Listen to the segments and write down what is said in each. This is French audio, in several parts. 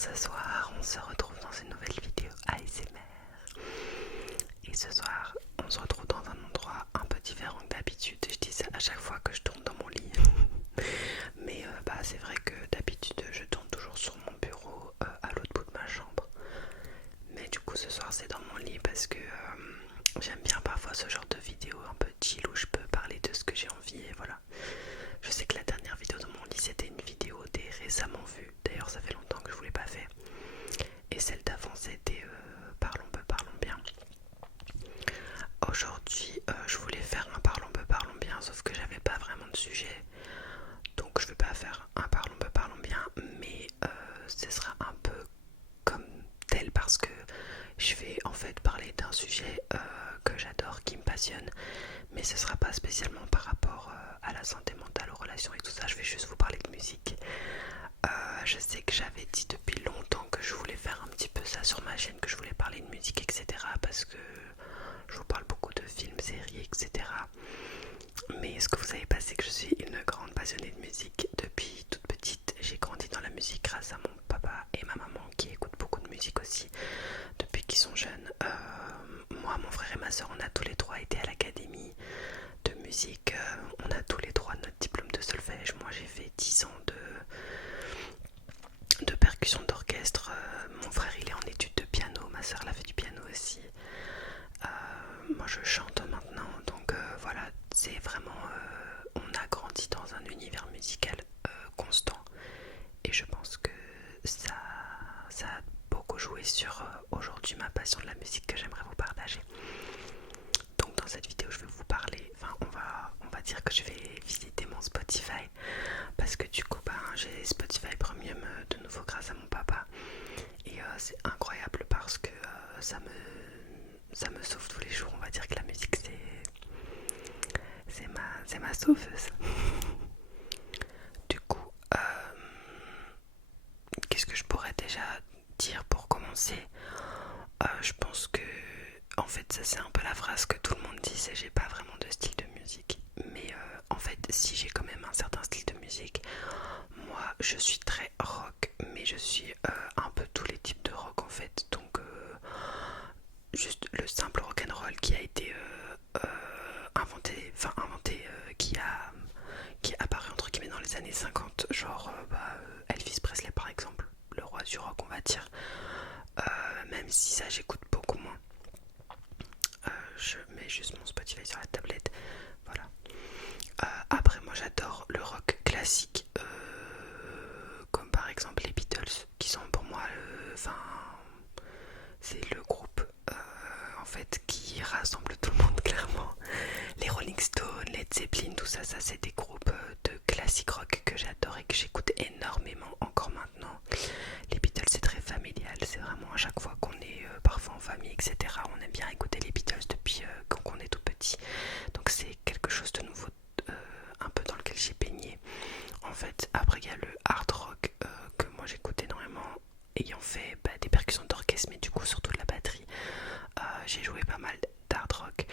ce soir on se retrouve dans une nouvelle vidéo ASMR. Et ce soir on se retrouve dans un endroit un peu différent que d'habitude. Je dis ça à chaque fois que je tourne dans mon lit. Mais c'est vrai que d'habitude je tourne toujours sur mon bureau à l'autre bout de ma chambre. Mais du coup ce soir c'est dans mon lit parce que j'aime bien parfois ce genre de vidéo un peu chill où je peux parler de ce que j'ai envie et voilà. Je sais que la dernière vidéo de mon lit c'était une vidéo des récemment vues. D'ailleurs ça fait longtemps que je vous l'ai pas fait. Et celle d'avant c'était parlons peu, parlons bien. Aujourd'hui je voulais faire un parlons peu, parlons bien, sauf que j'avais pas vraiment de sujet. Donc je vais pas faire un parlons peu, parlons bien, mais ce sera un peu comme tel parce que je vais en fait parler d'un sujet que j'adore, qui me passionne, mais ce sera pas spécialement par rapport à la santé mentale, aux relations et tout ça. Je vais juste vous parler de musique. Je sais que j'avais dit depuis longtemps que je voulais faire un petit peu ça sur ma chaîne, que je voulais parler de musique, etc. Parce que je vous parle beaucoup de films, séries, etc. Mais ce que vous savez pas, c'est que je suis une grande passionnée de musique. Depuis toute petite, j'ai grandi dans la musique grâce à mon papa et ma maman qui écoutent beaucoup de musique aussi depuis qu'ils sont jeunes. Moi, mon frère et ma soeur, on a tous les trois été à l'académie de musique. On a tous les trois notre diplôme de solfège. Moi, j'ai fait 10 ans de percussion d'orchestre. Mon frère, il est en études de piano. Ma soeur, elle a fait du piano aussi. Moi, je chante maintenant. Donc voilà, c'est vraiment... on a grandi dans un univers musical constant. Et je pense que ça a beaucoup joué sur aujourd'hui ma passion de la musique que j'aimerais vous partager. Donc dans cette vidéo je vais vous parler, enfin on va dire que je vais visiter mon Spotify parce que du coup j'ai Spotify Premium de nouveau grâce à mon papa et c'est incroyable parce que ça me sauve tous les jours. On va dire que la musique c'est ma sauveuse. Du coup qu'est-ce que je pourrais déjà dire pour commencer? Je pense que en fait ça c'est un peu la phrase que tout le monde dit, c'est j'ai pas vraiment de style de musique. Mais en fait si j'ai quand même un certain style de musique. Moi je suis très rock, mais je suis un peu tous les types de rock en fait. Donc juste le simple rock'n'roll qui a été qui est apparu entre guillemets dans les années 50, genre Elvis Presley par exemple, le roi du rock on va dire. Même si ça j'écoute beaucoup moins. Je mets juste mon Spotify sur la tablette. Voilà. Après moi j'adore le rock classique, comme par exemple les Beatles, qui sont pour moi c'est le groupe en fait qui rassemble tout le monde clairement. Les Rolling Stones, Led Zeppelin, tout ça, ça c'est des groupes de classique rock que j'adore et que j'écoute énormément encore maintenant. Les Beatles c'est très familial, c'est vraiment à chaque fois qu'on est parfois en famille, etc. On aime bien écouter les Beatles depuis qu'on est tout petit. Donc c'est quelque chose de nouveau, un peu dans lequel j'ai baigné. En fait, après il y a le hard rock que moi j'écoute énormément, ayant fait des percussions d'orchestre, mais du coup surtout de la batterie. J'ai joué pas mal d'hard rock.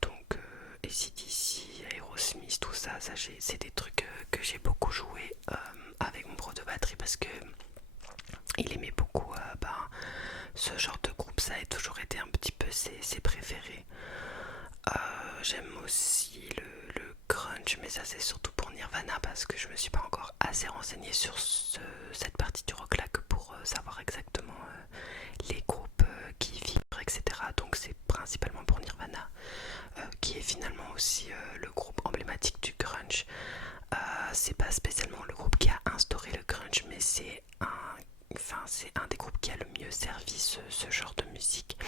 Donc AC/DC, Aerosmith, tout ça, c'est des trucs que j'ai beaucoup joué avec mon prof de batterie parce que il aimait beaucoup ce genre de groupe. Ça a toujours été un petit peu ses préférés. J'aime aussi le grunge, mais ça c'est surtout pour Nirvana parce que je me suis pas encore assez renseignée sur cette partie du rock là que pour savoir exactement les groupes qui vibrent, etc. Donc c'est principalement pour Nirvana, qui est finalement aussi le groupe emblématique du grunge. C'est pas spécialement le groupe qui a instauré le grunge, mais c'est un des groupes qui a le mieux servi ce genre de musique.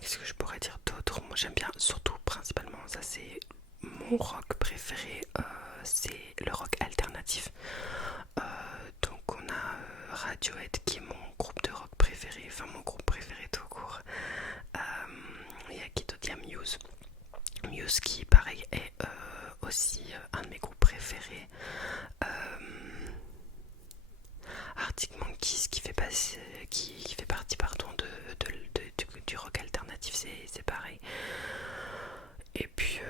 Qu'est-ce que je pourrais dire d'autre? Moi j'aime bien, surtout principalement, ça c'est mon rock préféré, c'est le rock alternatif. Donc on a Radiohead qui est mon groupe de rock préféré, enfin mon groupe préféré tout court. Il y a qui d'autre? Il y a Muse. Muse qui pareil est aussi un de mes groupes préférés. Arctic Monkeys qui fait partie du rock alternatif, c'est pareil. Et puis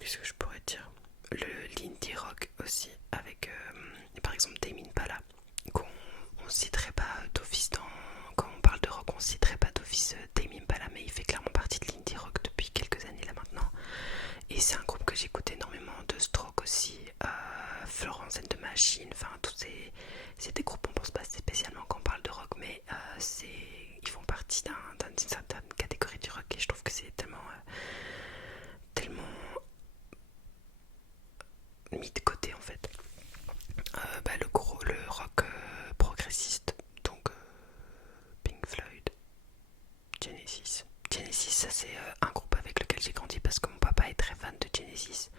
qu'est-ce que je pourrais dire? Le l'indie rock aussi avec par exemple Tame Impala, citerait pas d'office quand on parle de rock, on citerait pas d'office Tame Impala, mais il fait clairement partie de l'indie rock depuis quelques années là maintenant. Et c'est un groupe que j'écoute énormément, de Stroke aussi, Florence and the Machine, enfin c'est des groupes on pense pas spécialement quand on parle de rock, mais ils font partie d'une certaine catégorie du rock et je trouve que c'est tellement mis de côté en fait. Le rock progressiste, donc Pink Floyd, Genesis. Genesis, ça c'est un groupe avec lequel j'ai grandi parce que mon papa est très fan de Genesis.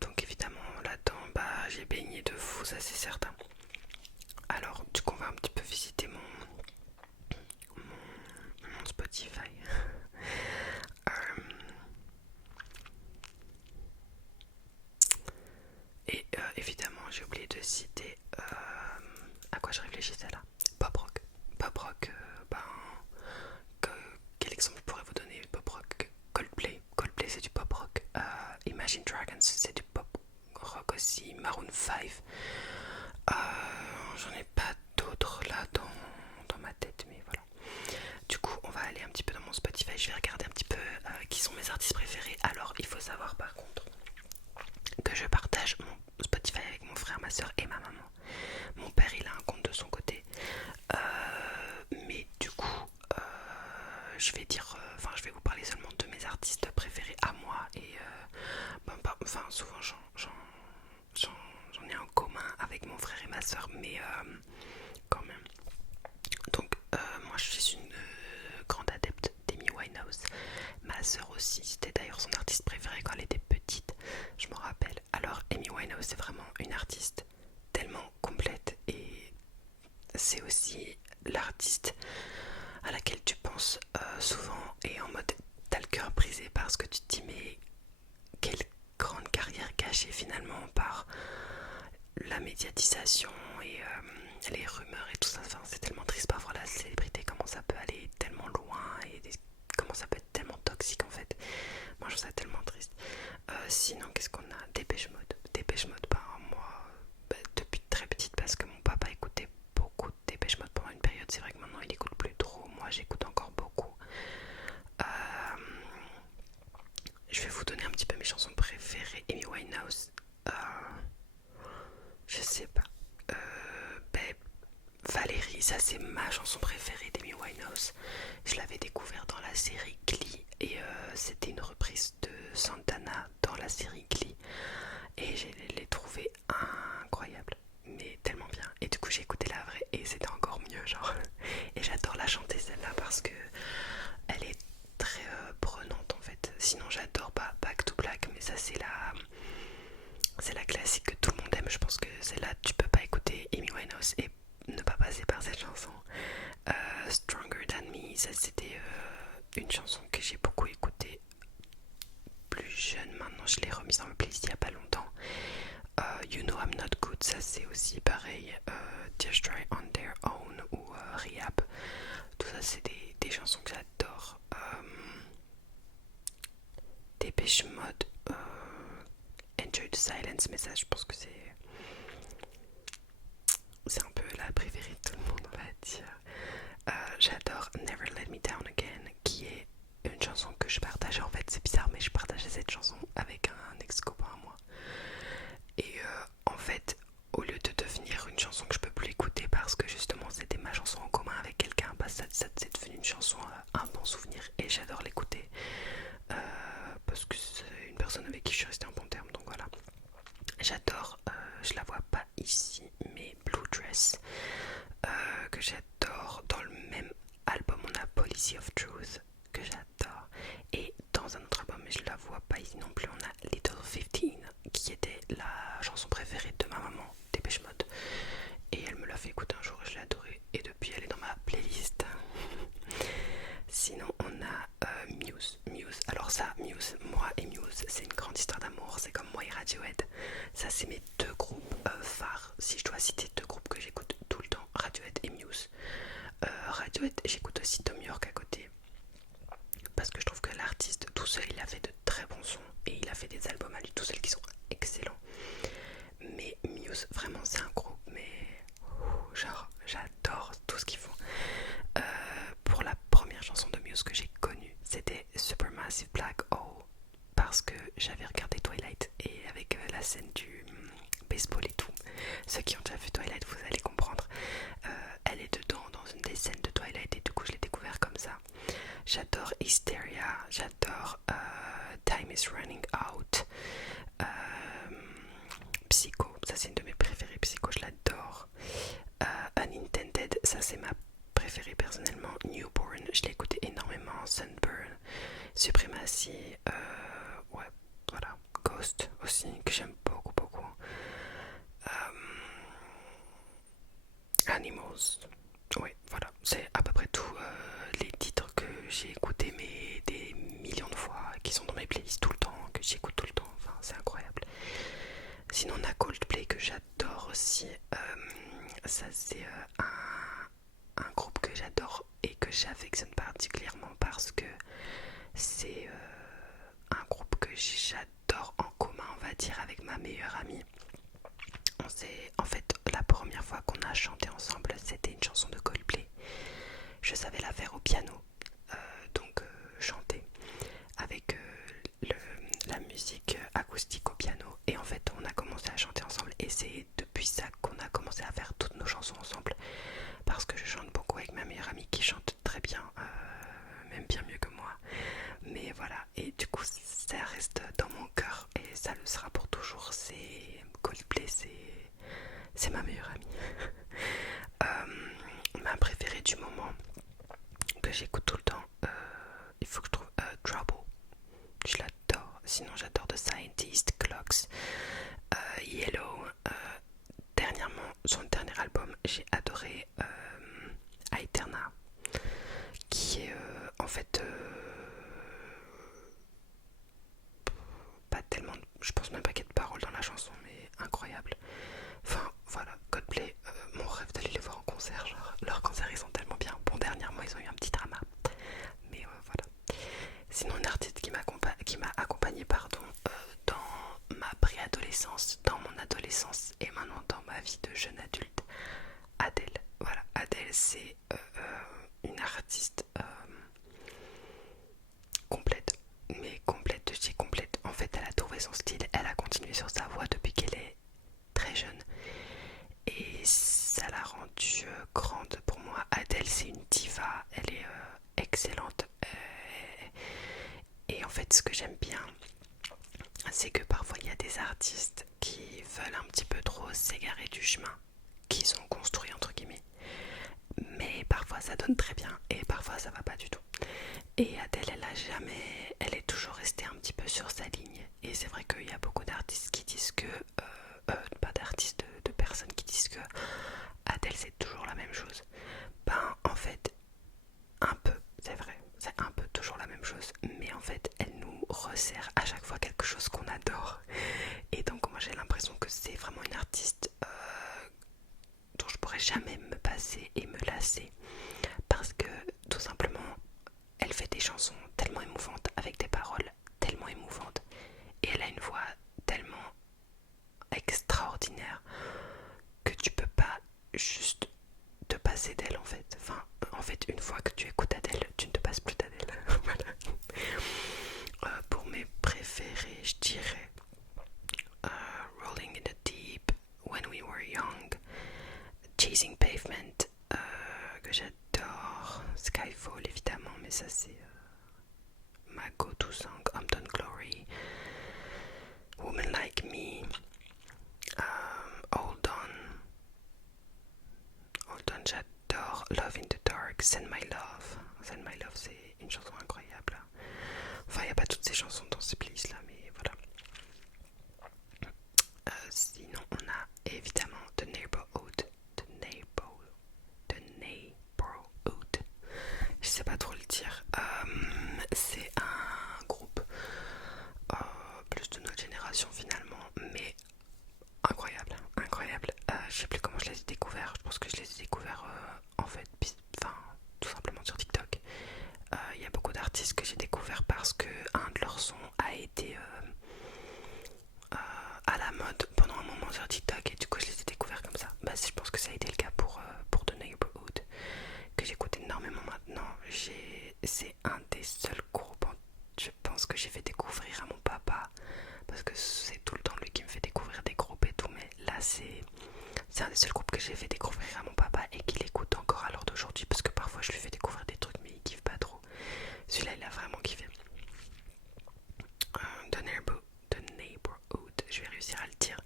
Donc évidemment là-dedans, j'ai baigné de fou, ça c'est certain. Alors du coup on va un petit peu visiter mon Spotify. Et évidemment j'ai oublié de citer à quoi je réfléchissais là. Pop rock. Pop rock, quel exemple je pourrais vous donner? Pop rock, Coldplay. Coldplay c'est du pop rock. Imagine Dragons c'est du pop rock aussi. Maroon 5. J'en ai pas d'autres là dans ma tête, mais voilà. Du coup, on va aller un petit peu dans mon Spotify. Je vais regarder un petit peu qui sont mes artistes préférés. Alors, il faut savoir par contre que je partage mon Spotify avec mon frère, ma soeur et ma maman. Mon père, il a un compte de son côté. Mais du coup, je vais vous parler seulement de mes artistes préférés à moi. Et souvent, j'en ai en commun avec mon frère et ma soeur, mais quand même. Donc moi je suis une grande adepte d'Amy Winehouse. Ma soeur aussi, c'était d'ailleurs son artiste préféré quand elle était petite, je me rappelle. Alors Amy Winehouse c'est vraiment une artiste tellement complète et c'est aussi l'artiste à laquelle tu penses souvent et en mode t'as le cœur brisé parce que tu te dis mais quelle grande carrière gâchée finalement par la médiatisation et les rumeurs et tout ça. Enfin, c'est tellement triste parfois la célébrité, comment ça peut aller tellement loin et comment ça peut être tellement toxique en fait. Moi je trouve ça tellement triste. Sinon qu'est-ce qu'on a? Dépêche Mode. Dépêche Mode, moi depuis très petite parce que mon papa écoutait beaucoup de Dépêche Mode pendant une période. C'est vrai que maintenant il écoute plus trop, moi j'écoute encore beaucoup. Je vais vous donner un petit peu mes chansons préférées. Amy Winehouse, je sais pas. Valérie, ça c'est ma chanson préférée d'Amy Winehouse. Je l'avais découvert dans la série Glee et c'était une reprise de Santana dans la série Glee et je l'ai trouvée incroyable, mais tellement bien. Et du coup j'ai écouté la vraie et c'était encore mieux genre. Et j'adore la chanter celle-là parce que elle est très prenante en fait. Sinon j'adore pas Back to Black, mais ça c'est la classique que tout le monde aime. Je pense que c'est là tu peux pas écouter Amy Winehouse et ne pas passer par cette chanson. Stronger Than Me, ça c'était une chanson que j'ai beaucoup écoutée plus jeune. Maintenant je l'ai remise dans ma playlist il y a pas longtemps. You Know I'm Not Good, ça c'est aussi pareil. Just Try On Their Own ou Rehab, tout ça c'est des chansons que j'adore. Dépêche Mode, Enjoy the Silence, mais ça je pense que c'est un peu la préférée de tout le monde on va dire. J'adore Never Let Me Down Again, qui est une chanson que je partage. En fait c'est bizarre mais je partageais cette chanson avec un ex-copain à moi. Et en fait au lieu de devenir une chanson que je peux plus écouter parce que justement c'était ma chanson en commun avec quelqu'un, ça c'est devenu une chanson un bon souvenir et j'adore l'écouter parce que c'est une personne avec qui je suis restée en bon terme, donc voilà. J'adore, je la vois pas ici, mais Blue Dress, que j'adore. Dans le même album on a Policy of Truth que j'adore, et dans un autre album, mais je la vois pas ici non plus, on a Little 15 qui était la chanson préférée de ma maman, Dépêche Mode, et elle me l'a fait écouter un jour et je l'ai adorée et depuis elle est dans ma playlist. Sinon on a Muse. Alors ça, Muse, moi et Muse c'est une grande histoire d'amour, c'est comme moi et Radiohead. Ça c'est mes deux groupes phares. Si je dois citer deux groupes que j'écoute tout le temps, Radiohead et Muse. Radiohead, j'écoute aussi Tom York à côté parce que je trouve que l'artiste tout seul il a fait de très bons sons et il a fait des albums à lui tout seul qui sont excellents. Mais Muse vraiment c'est un groupe, mais j'ai Twilight, vous allez comprendre. Elle est dedans dans une des scènes de Twilight et du coup je l'ai découvert comme ça. J'adore Hysteria, j'adore Time is Running Out, Psycho, ça c'est une de mes préférées. Psycho, je l'adore. Unintended, ça c'est ma préférée personnellement. Newborn, je l'écoute énormément. Sunburn, Supremacy, ouais, voilà. Ghost aussi, que j'aime beaucoup, beaucoup. Animals, ouais, voilà. C'est à peu près tout les titres que j'ai écoutés, mais des millions de fois, qui sont dans mes playlists tout le temps, que j'écoute tout le temps. Enfin, c'est incroyable. Sinon, on a Coldplay que j'adore aussi. Ça, c'est un groupe que j'adore et que j'affectionne particulièrement parce que c'est un groupe que j'adore en commun, on va dire, avec ma meilleure amie. En fait, la première fois qu'on a chanté ensemble, c'était une chanson de Coldplay. Je savais la faire au piano, donc chanter avec la musique acoustique au piano. Et en fait, on a commencé à chanter ensemble et c'est depuis ça qu'on a commencé à faire toutes nos chansons ensemble. Parce que je chante beaucoup avec ma meilleure amie qui chante très bien, même bien mieux que moi. Mais voilà, et du coup, ça reste dans mon cœur et ça le sera pour toujours. C'est Coldplay, c'est ma meilleure amie. Ma préférée du moment que j'écoute tout le temps, il faut que je trouve Trouble. Je l'adore. Sinon, j'adore The Scientist, Clocks, Yellow. Dernièrement, son dernier album, j'ai adoré Aeterna, qui est en fait pas tellement. Je pense même pas qu'il y ait de paroles dans la chanson, mais incroyable. Enfin, voilà, Coldplay, mon rêve d'aller les voir en concert. Genre, leurs concerts ils sont tellement bien. Bon, dernièrement, ils ont eu un petit drama, mais voilà. Sinon, une artiste qui m'a accompagnée dans ma préadolescence, dans mon adolescence et maintenant dans ma vie de jeune adulte, Adele. Voilà, Adele c'est une artiste complète, mais complète de chez complète. En fait, elle a trouvé son style, elle a continué sur sa voie depuis qu'elle est très jeune et ça l'a rendue grande pour moi. Adele c'est une diva, elle est excellente. Et en fait, ce que j'aime bien, c'est que parfois il y a des artistes qui veulent un petit peu trop s'égarer du chemin qu'ils ont construit entre guillemets. Mais parfois ça donne très bien et parfois ça va pas du tout. Et Adele, elle est toujours restée un petit peu sur sa ligne. Et c'est vrai qu'il y a beaucoup d'artistes qui disent que, pas d'artistes, de personnes qui disent que Adele c'est toujours la même chose. Ben en fait, un peu, c'est vrai, c'est un peu toujours la même chose, mais en fait elle nous resserre à chaque fois quelque chose qu'on adore. Et donc moi j'ai l'impression que c'est vraiment une artiste dont je pourrais jamais me passer et me lasser, parce que tout simplement elle fait des chansons tellement émouvantes avec des paroles tellement émouvantes et elle a une voix tellement extraordinaire que tu peux pas juste te passer d'elle en fait. Enfin, en fait, une fois que tu écoutes Adele, tu ne te passes plus d'Adele. Voilà. Pour mes préférés, je dirais Rolling in the Deep, When We Were Young, Chasing Pavement, que j'adore, Skyfall évidemment, mais ça c'est ma go-to song, Hampton Glory, Woman Like Me, Hold On, j'adore, Love in the Dark, Send My Love. Send My Love c'est une chanson incroyable. Enfin il n'y a pas toutes ces chansons dans ces playlists là, mais voilà. Sinon on a évidemment The Neighborhood. Je sais pas trop le dire. C'est un groupe plus de notre génération finalement, mais incroyable. Je sais plus comment je les ai découverts. Je pense que je les ai découverts en fait, tout simplement sur TikTok. Il y a beaucoup d'artistes que j'ai découverts parce que un de leurs sons a été à la mode pendant un moment sur TikTok et du coup je les ai découverts comme ça. Bah, que j'ai fait découvrir à mon papa et qu'il écoute encore à l'heure d'aujourd'hui, parce que parfois je lui fais découvrir des trucs mais il kiffe pas trop. Celui-là il a vraiment kiffé. The Neighborhood, je vais réussir à le dire.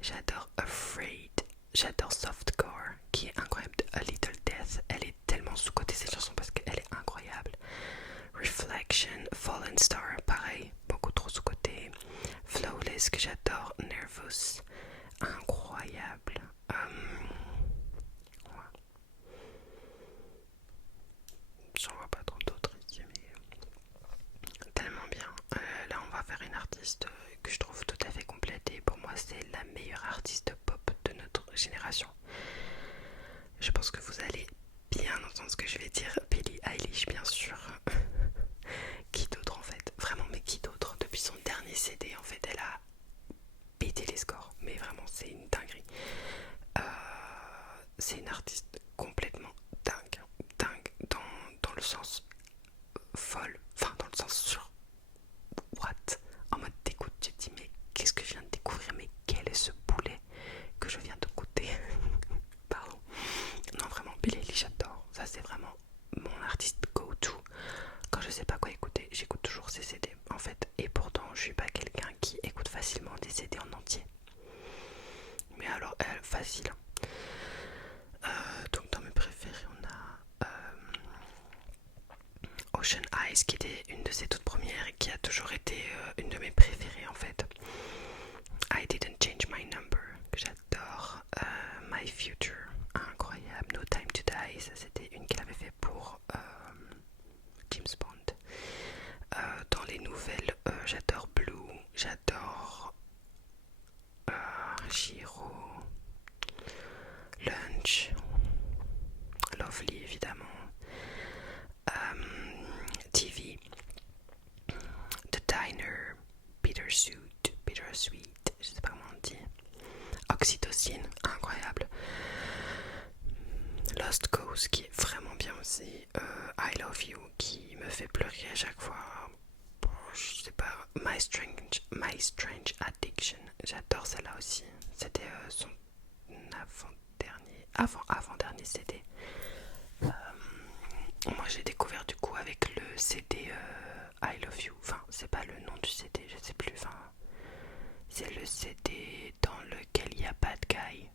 J'adore Afraid, j'adore Softcore qui est incroyable. A Little Death, elle est tellement sous-cotée cette chanson parce qu'elle est incroyable. Reflection, Fallen Star, pareil, beaucoup trop sous-cotée. Flawless que j'adore, Nervous, incroyable. Ouais. J'en vois pas trop d'autres ici, mais tellement bien. Là, on va faire une artiste que je trouve tout à fait complète et pour moi, c'est la meilleure artiste pop de notre génération. Je pense que vous allez bien entendre ce que je vais dire. Billie Eilish, bien sûr. Qui d'autre en fait? Vraiment, mais qui d'autre? Depuis son dernier CD, en fait, elle a pété les scores. Mais vraiment, c'est une dinguerie. C'est une artiste complètement dingue. Dingue dans le sens folle. Enfin, dans le sens sur what? En mode t'écoutes, tu te dis, mais qu'est-ce que je viens de découvrir? Mais quel est ce boulet que je viens de goûter? Pardon. Non, vraiment, Billie Eilish, j'adore. Ça, c'est vraiment mon artiste go-to. Quand je sais pas quoi écouter, j'écoute toujours ses CD en fait. Et pourtant, je suis pas quelqu'un qui écoute facilement des CD en entier. Mais alors, elle, facile. Donc, dans mes préférés, on a Ocean Eyes qui était une de ses toutes premières et qui a toujours été une de mes préférées en fait. I Didn't Change My Number que j'adore. My Future, incroyable. No Time to Die, ça c'était une qu'elle avait fait pour James Bond. Dans les nouvelles, j'adore Blue, j'adore Shiro, Lunch, Lovely évidemment, TV, The Diner, Bittersweet, je sais pas comment on dit, Oxytocin, incroyable, Lost Cause qui est vraiment bien aussi, I Love You qui me fait pleurer à chaque fois. Je sais pas, My Strange Addiction, j'adore celle-là aussi. C'était son avant-dernier CD. Moi j'ai découvert du coup avec le CD I Love You. Enfin, c'est pas le nom du CD, je sais plus. Enfin, c'est le CD dans lequel il y a Bad Guy.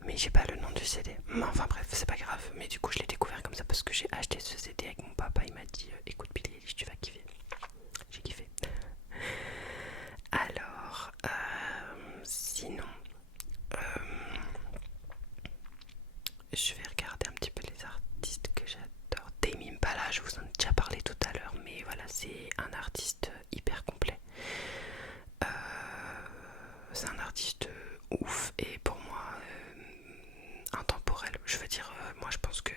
Mais j'ai pas le nom du CD. Mais enfin bref, c'est pas grave. Mais du coup, je l'ai découvert comme ça parce que j'ai acheté ce CD avec mon papa. Il m'a dit écoute Billie Eilish, tu vas kiffer. J'ai kiffé. Alors, sinon, je vais regarder un petit peu les artistes que j'adore. Tame Impala, je vous en ai déjà parlé tout à l'heure, mais voilà, c'est un artiste hyper complet. C'est un artiste ouf et pour moi intemporel. Je veux dire, moi je pense que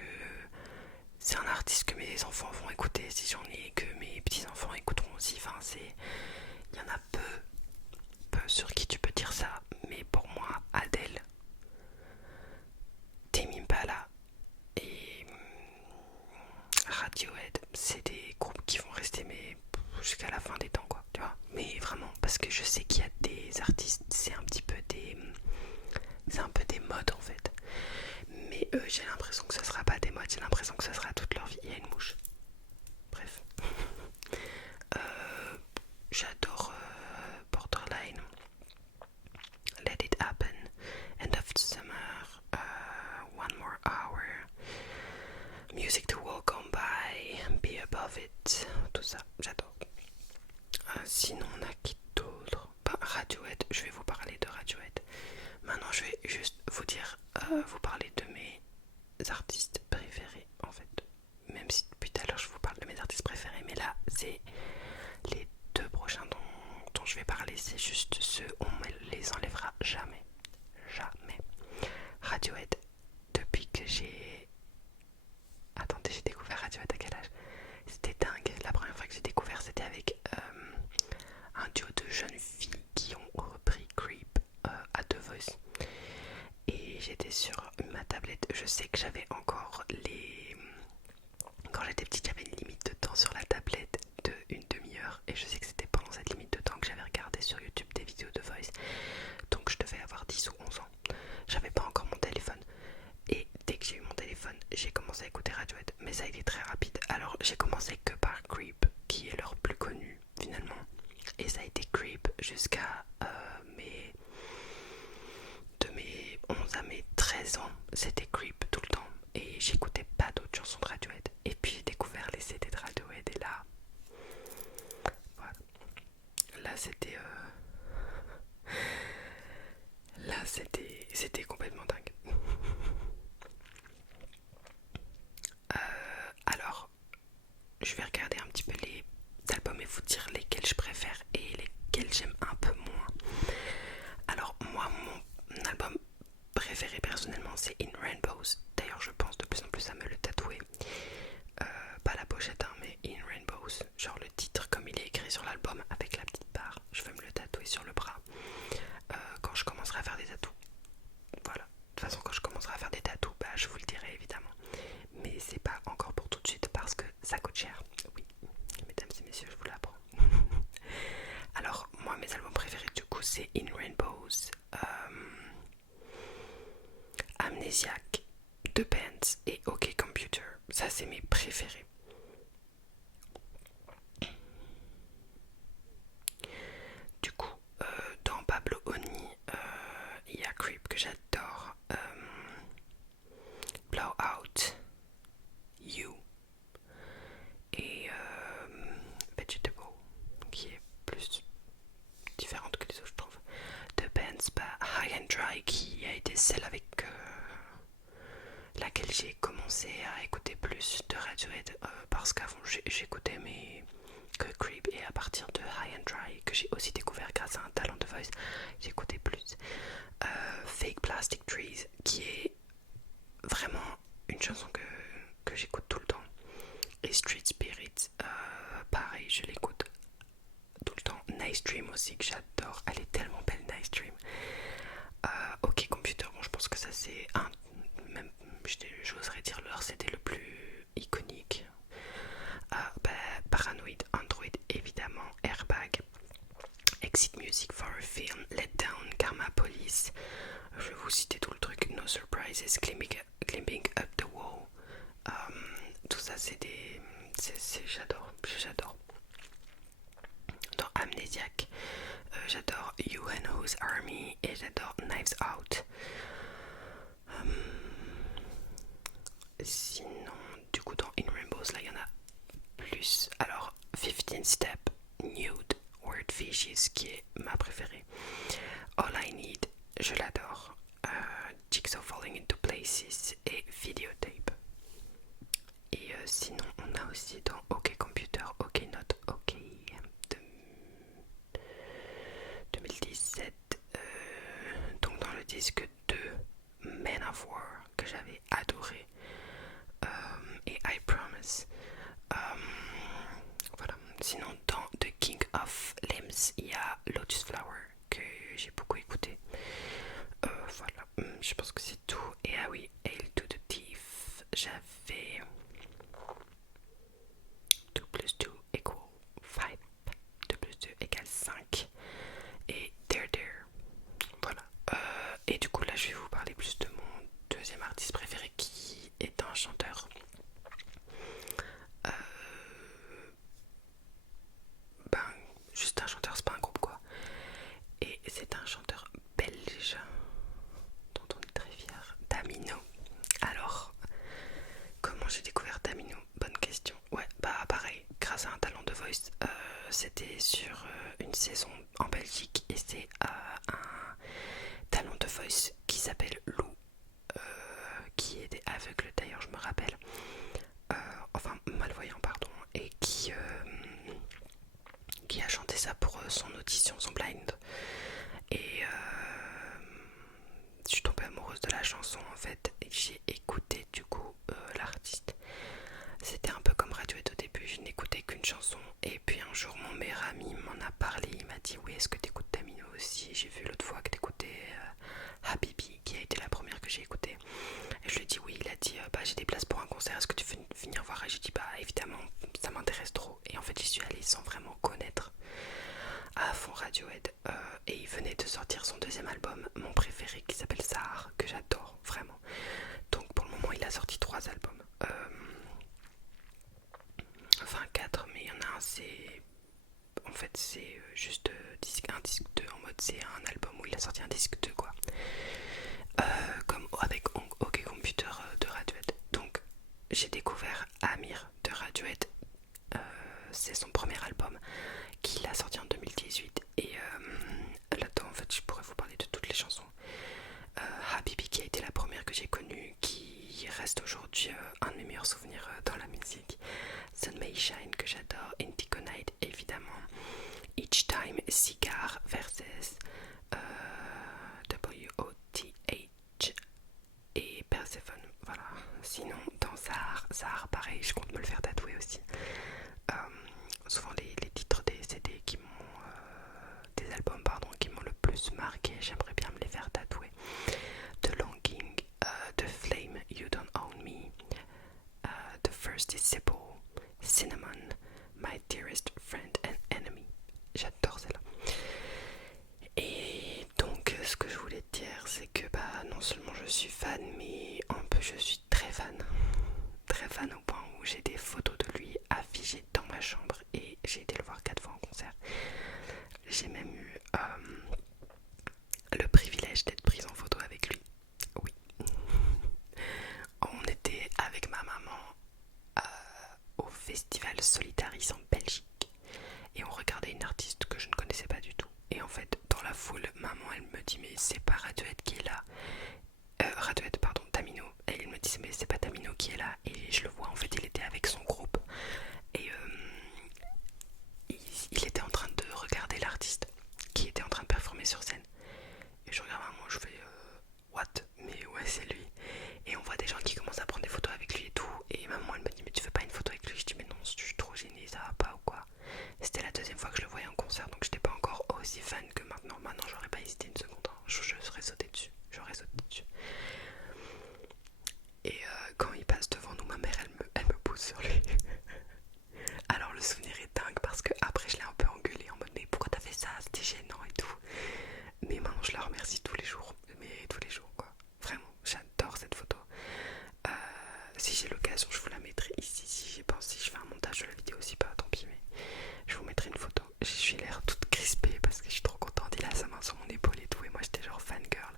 c'est un artiste que mes enfants vont écouter si j'en ai, que mes petits-enfants écouteront aussi. Enfin, il y en a peu sur qui tu peux dire ça, mais pour moi, Adele, Tame Impala et Radiohead, c'est des groupes qui vont rester mais jusqu'à la fin des temps quoi, tu vois. Mais vraiment, parce que je sais qu'il y a des artistes, c'est un peu des modes en fait. Mais eux, j'ai l'impression que ce sera pas des modes, j'ai l'impression que ce sera toute leur vie. Il y a une mouche. Bref. J'adore Borderline, Let It Happen, End of Summer, One More Hour, Music to Walk On By, Be Above It, tout ça, j'adore. Sinon, on a qui d'autre? Radiohead, je vais vous parler de Radiohead. Maintenant, je vais juste vous dire, vous parler de mes artistes préférés en fait. Même si depuis tout à l'heure je vous parle de mes artistes préférés, mais là, c'est les deux prochains dont je vais parler, c'est juste ceux, on ne les enlèvera jamais. Jamais. Radiohead, depuis que j'ai... Attendez, j'ai découvert Radiohead à quel âge? C'était dingue. La première fois que j'ai découvert, c'était avec un duo de jeunes filles qui ont repris Creep à The Voice. Et j'étais sur ma tablette. Je sais que j'avais encore les... Quand j'étais petite, j'avais une limite de temps sur la tablette de une demi-heure. Et je sais que c'était pendant cette limite de temps que j'avais regardé sur YouTube des vidéos de Voice. Donc je devais avoir 10 ou 11 ans. J'avais pas encore mon téléphone c'était Creep tout le temps et j'écoutais pas d'autres chansons de Radiohead. Et puis j'ai découvert les CD de Radiohead et là, voilà. Là c'était c'était complètement dingue. Alors, je vais regarder un petit peu les albums et vous dire lesquels je préfère et lesquels j'aime un peu moins. Alors moi, mon album préféré personnellement, c'est In Rainbows. D'ailleurs, je pense de plus en plus à me le tatouer. Pas la pochette, hein, mais In Rainbows. Genre le titre comme il est écrit sur l'album avec la petite barre. Je vais me le tatouer sur le bras quand je commencerai à faire des tatous. Voilà. De toute façon, quand je commencerai à faire des tatous, bah, je vous le dirai évidemment. Mais c'est pas encore pour tout de suite parce que ça coûte cher. Oui, mesdames et messieurs, je vous l'apprends. Alors, moi, mes albums préférés du coup, c'est In Rainbows, Amnesiac, The Bands et OK Computer. Ça, c'est mes préférés. Du coup, dans Pablo Honey, il y a Creep que j'adore, Blowout, You et Vegetable, qui est plus différente que les autres, je trouve. The Bands, bah, High and Dry, qui a été celle avec laquelle j'ai commencé à écouter plus de Radiohead, parce qu'avant j'écoutais que Creep, et à partir de High and Dry, que j'ai aussi découvert grâce à un talent de voice, j'écoutais plus. Fake Plastic Trees, qui est vraiment une chanson que j'écoute tout le temps. Et Street Spirit, pareil, je l'écoute tout le temps. Nice Dream aussi, que j'adore, elle est tellement belle, Nice Dream. OK Computer, bon, je pense que ça c'est un, même j'oserais dire leur c'était le plus iconique. Bah, Paranoid Android évidemment, Airbag, Exit Music for a Film, Let Down, Karma Police. Je vais vous citer tout le truc. No Surprises, Climbing Up the Wall. Tout ça c'est des... j'adore. Dans Amnesiac, j'adore You and Who's Army et j'adore Knives Out. Sinon, du coup dans In Rainbows, là il y en a plus. Alors 15 Step, Nude, Word Fishes qui est ma préférée. All I Need, je l'adore. Jigsaw Falling into Places et Videotape. Et sinon on a aussi dans OK Computer, OK Not OK de 2017, donc dans le disque de Men of War que j'avais adoré, et I Promise. Voilà. Sinon dans The King of Limbs il y a Lotus Flower que j'ai beaucoup écouté. Voilà, je pense que c'est tout. Et ah oui, Hail to the Thief, j'avais 2 plus 2 equal 5, 2 plus 2 égale 5 et There There. Voilà. Et du coup là je vais vous parler plus de mon deuxième artiste préféré qui est un chanteur. Ben, juste un chanteur, c'est pas un groupe quoi. Et c'est un chanteur belge dont on est très fier, Tamino. Alors, comment j'ai découvert Tamino? Bonne question. Ouais, bah pareil, grâce à un talent de voice. C'était sur une saison en Belgique et c'est un talent de voice qui s'appelle Lou, qui était aveugle d'ailleurs, je me rappelle. Enfin, malvoyant, pardon, et qui a chanté ça pour son audition, son blind. Et je suis tombée amoureuse de la chanson en fait, et j'ai écouté du coup l'artiste. C'était un peu comme Radiohead au début, je n'écoutais qu'une chanson, et puis un jour mon meilleur ami m'en a parlé, il m'a dit oui, est-ce que t'écoutes Tamino aussi? aujourd'hui un de mes meilleurs souvenirs dans la musique. Sun May Shine que j'adore, Indigo Night évidemment, Each Time, Cigar versus WOTH et Persephone. Voilà. Sinon dans Zahar pareil, je compte me le faire tatouer aussi. Souvent les titres des CD qui m'ont des albums qui m'ont le plus marqué, j'aimerais bien me les faire tatouer. The Longing, The Flame, You Don't Own Me, The First Disciple, Cinnamon, My Dearest Friend and Enemy. J'adore celle-là. Et donc ce que je voulais te dire, c'est que non seulement je suis fan, mais en plus je suis très fan au point où j'ai des photos de lui affichées dans ma chambre et j'ai été le voir 4 fois en concert. J'ai même eu le privilège d'être prise en photo avec lui. Oui. On était avec ma maman au festival Solitaris en Belgique et on regardait une artiste que je ne connaissais pas du tout. Et en fait, dans la foule, maman elle me dit mais c'est pas Radiohead qui est là. Radiohead, pardon, Tamino. Et il me dit mais c'est pas Tamino qui est là. Et je le vois, en fait il était avec son groupe et il était en train de regarder l'artiste qui était en train de performer sur scène. Et je regarde maman, je fais what? Mais ouais, c'est lui. Et on voit des gens qui commencent à prendre des photos avec lui et tout. Et maman elle me dit mais tu veux pas une photo avec lui? Je dis mais non, je suis trop gênée, ça va pas ou quoi. C'était la deuxième fois que je le voyais en concert, donc j'étais pas encore aussi fan que maintenant. Maintenant j'aurais pas hésité une seconde, hein. Je serais sauté dessus. Et quand il passe devant nous, ma mère elle me pousse sur lui. Alors le souvenir est dingue parce que après je l'ai un peu engueulé en mode mais pourquoi t'as fait ça, c'était gênant et tout. Mais maintenant je la remercie tous les jours, mais tous les jours quoi. Vraiment, j'adore cette photo. Si j'ai l'occasion je vous la mettrai ici, si je fais un montage de la vidéo aussi, pas tant pis, mais je vous mettrai une photo. J'ai l'air toute crispée parce que je suis trop contente, il a sa main sur mon épaule et tout et moi j'étais genre fangirl.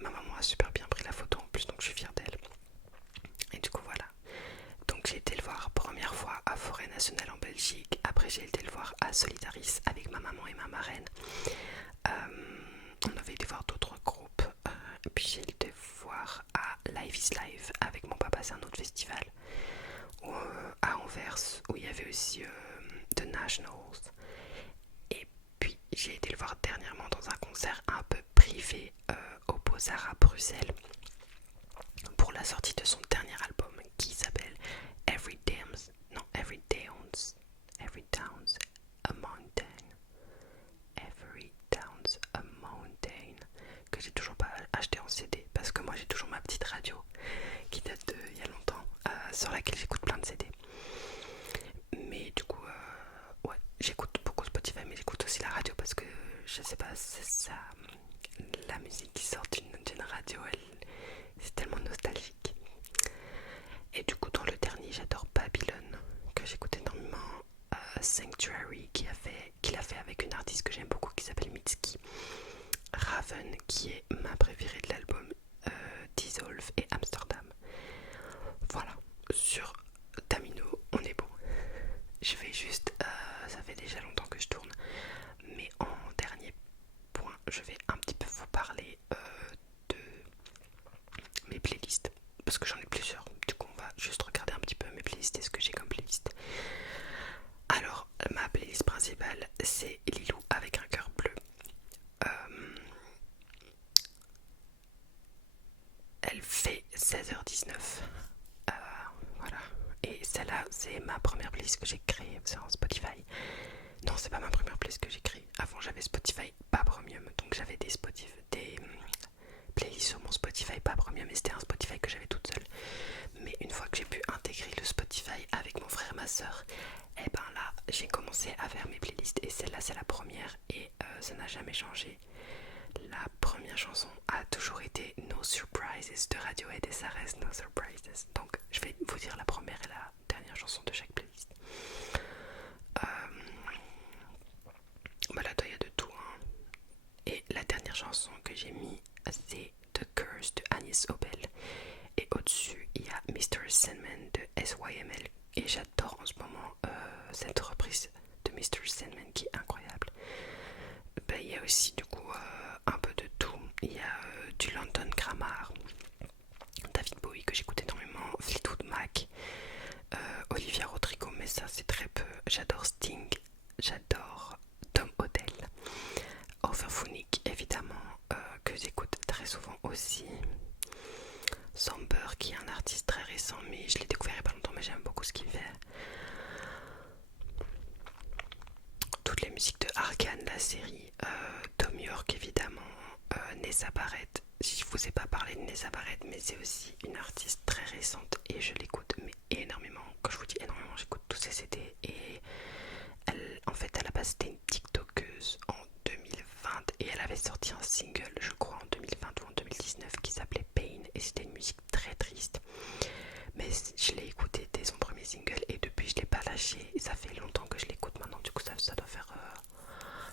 Ma maman a super bien pris la photo en plus donc je suis fière d'elle. Et du coup voilà. Donc j'ai été le voir première fois à Forêt Nationale en Belgique. Après j'ai été le voir à Solidaris avec ma maman et ma marraine. On avait été voir d'autres groupes. Puis j'ai été voir à Live is Live avec mon papa, c'est un autre festival. À Anvers où il y avait aussi The Nationals. Et puis j'ai été le voir dernièrement dans un concert un peu privé au Beaux-Arts à Bruxelles pour la sortie de son dernier album qui s'appelle Every Downs a Mountain. Every Downs a Mountain, que j'ai toujours pas acheté en CD parce que moi j'ai toujours ma petite radio qui date d'il y a longtemps sur laquelle j'écoute plein de CD. Mais du coup ouais, j'écoute beaucoup Spotify mais j'écoute aussi la radio parce que je sais pas, c'est ça, la musique qui sort d'une radio, c'est tellement nostalgique. Et du coup dans le dernier j'adore Babylon que j'écoute énormément. Sanctuary qu'il a fait avec une artiste que j'aime beaucoup qui s'appelle Mitski. Raven qui est ma préférée de l'album, Dissolve et Amsterdam. Voilà, sur Tamino on est bon. Je vais juste, ça fait déjà longtemps que je tourne, mais en dernier point je vais un petit peu vous parler de mes playlists parce que j'en ai plusieurs. Du coup on va juste regarder un petit peu mes playlists et ce que j'ai comme playlist. Alors ma playlist principale c'est Lilou avec un cœur bleu. Elle fait 16h19. Voilà. Et celle-là c'est ma première playlist que j'ai créée sur Spotify. Non, c'est pas ma première playlist que j'ai créée. Avant j'avais Spotify pas premium, donc j'avais des playlists sur mon Spotify pas premium, mais c'était un Spotify que j'avais toute seule. Mais une fois que j'ai pu intégrer le Spotify avec mon frère et ma soeur, et ben là j'ai commencé à faire mes playlists et celle-là c'est la première et ça n'a jamais changé. La première chanson a toujours été No Surprises de Radiohead et ça reste No Surprises. Donc je vais vous dire la première et la dernière chanson de chaque playlist. Là il y a de tout hein. Et la dernière chanson que j'ai mis c'est The Curse de Anis Obel. Et au-dessus il y a Mr. Sandman de SYML. Et j'adore en ce moment cette reprise de Mr. Sandman qui est incroyable. Il y a aussi du coup un peu de tout. Il y a du London Grammar, David Bowie que j'écoute énormément, j'adore Sting, j'adore Tom Odell, Overphonic évidemment, que j'écoute très souvent aussi. Samber qui est un artiste très récent, mais je l'ai découvert il n'y a pas longtemps, mais j'aime beaucoup ce qu'il fait. Toutes les musiques de Arcane, la série, Tom York évidemment, Nessa Barrett. Je vous ai pas parlé de Nessa Barrett, mais c'est aussi une artiste très récente et je l'écoute mais énormément. Quand je vous dis énormément, j'écoute tous ses CD et elle, en fait, à la base c'était une TikTokeuse en 2020 et elle avait sorti un single, je crois en 2020 ou en 2019, qui s'appelait Pain et c'était une musique très triste. Mais je l'ai écouté dès son premier single et depuis je l'ai pas lâché. Ça fait longtemps que je l'écoute maintenant, du coup ça doit faire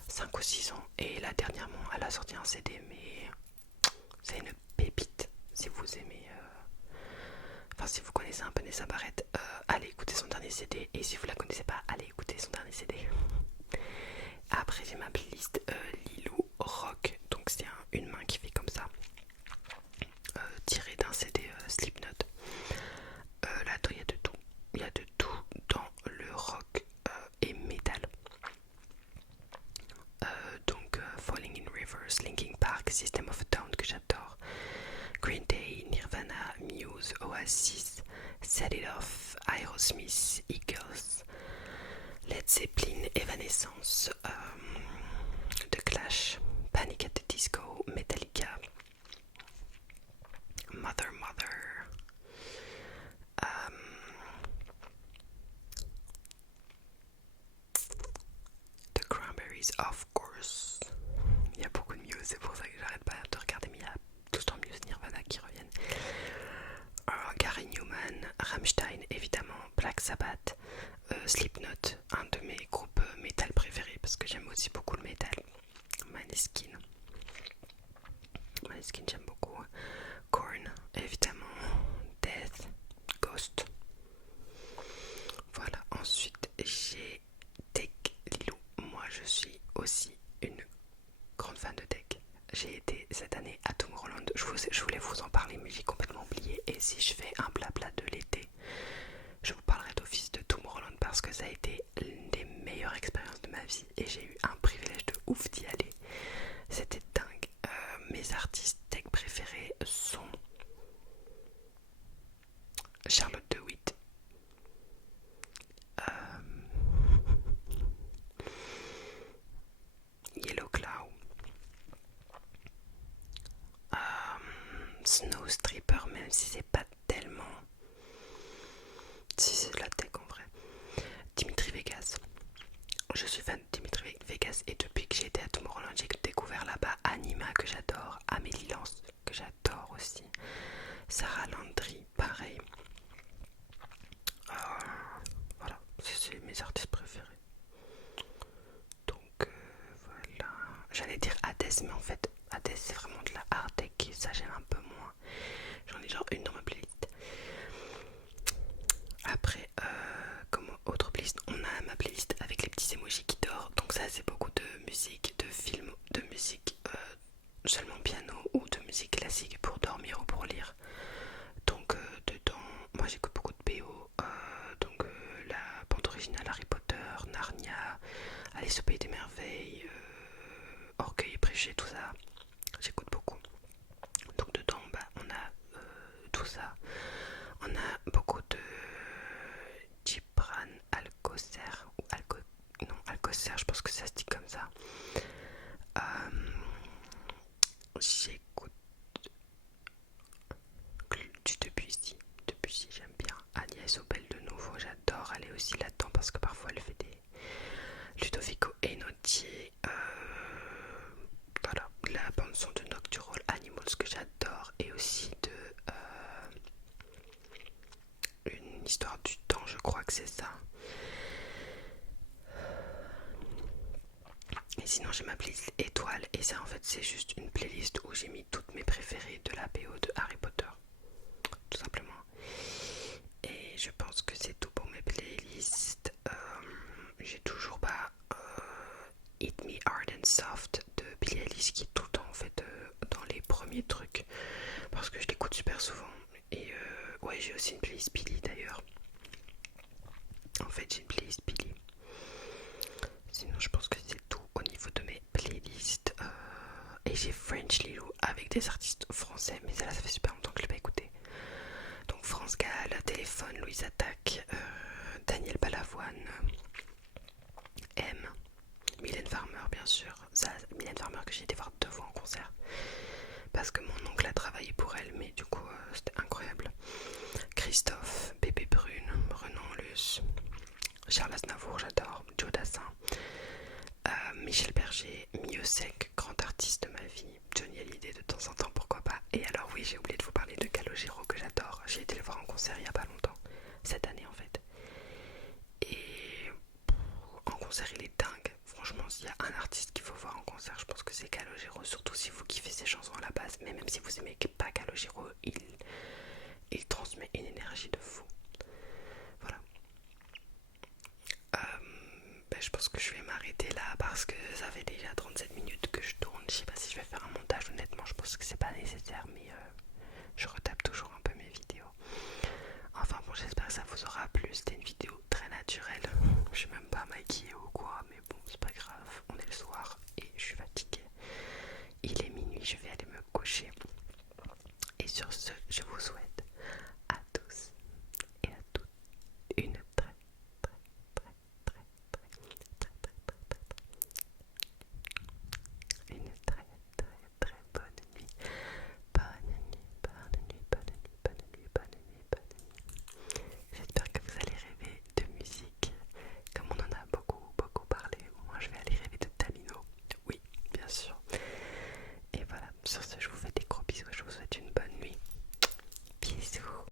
5 ou 6 ans. Et là dernièrement elle a sorti un CD, mais c'est une pépite. Si vous aimez, enfin si vous connaissez un peu Nessa Barrett, allez écouter son dernier CD. Et si vous la connaissez pas, allez écouter son dernier CD. Après j'ai ma playlist Lilou Rock, donc c'est une main qui fait comme ça, tirée d'un CD Slipknot. Là-dedans il y a de tout. Il y a de tout dans le rock et metal. Donc Falling in Reverse, Linkin Park, System of a Down que j'adore, Green Day, Nirvana, Muse, Oasis, Set It Off, Aerosmith, Eagles, Led Zeppelin, Evanescence, The Clash, Panic at the Disco, Metallica, Mother, The Cranberries, of course. Il y a beaucoup de Muse, c'est pour ça que j'arrête pas de regarder, mais il y a tout le temps Muse, Nirvana qui reviennent. Gary Newman, Rammstein évidemment, Black Sabbath, Slipknot, un de mes groupes métal préférés parce que j'aime aussi beaucoup le métal. Maneskin j'aime beaucoup. Korn évidemment, Death, Ghost. Voilà, ensuite j'ai Tech Lilou. Moi je suis aussi une grande fan de Tech. J'ai été cette année à Tomorrowland. Je voulais vous en parler mais j'ai complètement oublié. Et si je fais un blabla de l'été, je vous parlerai d'office de Tomorrowland parce que ça a été l'une des meilleures expériences de ma vie et j'ai eu un privilège de ouf d'y aller. C'était dingue. Mes artistes tech préférés sont Charlotte DeWitt, Yellow Claw, Snow Stripper, même si c'est pas tellement, si c'est de la tech en vrai, Dimitri Vegas. Je suis fan de Dimitri Vegas et depuis que j'ai été à Tomorrowland, j'ai découvert là-bas Anima que j'adore, Amélie Lance que j'adore aussi, Sarah Landry pareil. Voilà, c'est mes artistes préférés. Donc voilà, j'allais dire Hades, mais en fait Hades c'est vraiment de la hard tech et ça j'aime un peu moins. J'en ai genre une dans ma playlist. Après, comme autre playlist, on a ma playlist avec les petits emojis qui dorment. Donc ça c'est beaucoup de musique, de films, de musique seulement piano ou de musique classique pour dormir ou pour lire. Donc dedans, moi j'écoute beaucoup de BO. Donc la bande originale Harry Potter, Narnia, Alice au Pays des Merveilles, Orgueil et Préjugés, tout ça. J'écoute beaucoup. Donc dedans, on a tout ça. On a beaucoup de Gibran Alcocer ou Alcocer, je pense que ça se dit comme ça. J'écoute du Debussy j'aime bien. Agnès Obel de nouveau, j'adore aller aussi là-dedans parce que parfois elle fait des Ludovico Einaudi. Voilà, la bande son de Nocturnal Animals que j'adore et aussi de Une histoire du temps, je crois que c'est ça. Et sinon j'ai ma playlist étoile et ça en fait c'est juste une playlist où j'ai mis toutes mes préférées de la BO de Harry Potter, tout simplement. Et je pense que c'est tout pour mes playlists. J'ai toujours pas Hit Me Hard and Soft de Billie Eilish qui est tout le temps en fait dans les premiers trucs parce que je l'écoute super souvent. Et ouais, j'ai aussi une playlist Billie d'ailleurs. En fait j'ai une playlist Billie j'ai French Lilou avec des artistes français, mais ça fait super longtemps que je l'ai pas écouté. Donc France Gall, Téléphone, Louise Attaque, Daniel Balavoine, M, Mylène Farmer bien sûr. Ça, Mylène Farmer que j'ai été voir 2 fois en concert. Parce que mon oncle a travaillé pour elle, mais du coup c'était incroyable. Christophe, Bébé Brune, Renan Luce, Charles Aznavour, j'adore, Joe Dassin, Michel Berger, Miossec, grand artiste de ma vie, Johnny Hallyday de temps en temps, pourquoi pas. Et alors oui, j'ai oublié de vous parler de Calogero que j'adore, j'ai été le voir en concert il y a pas longtemps, cette année en fait. Et en concert il est dingue, franchement s'il y a un artiste qu'il faut voir en concert, je pense que c'est Calogero, surtout si vous kiffez ses chansons à la base, mais même si vous aimez pas Calogero, il transmet une énergie de fou. Voilà. Je pense que je vais m'arrêter là parce que ça fait déjà 37 minutes que je tourne. Je sais pas si je vais faire un montage, honnêtement, je pense que c'est pas nécessaire, mais je retape toujours un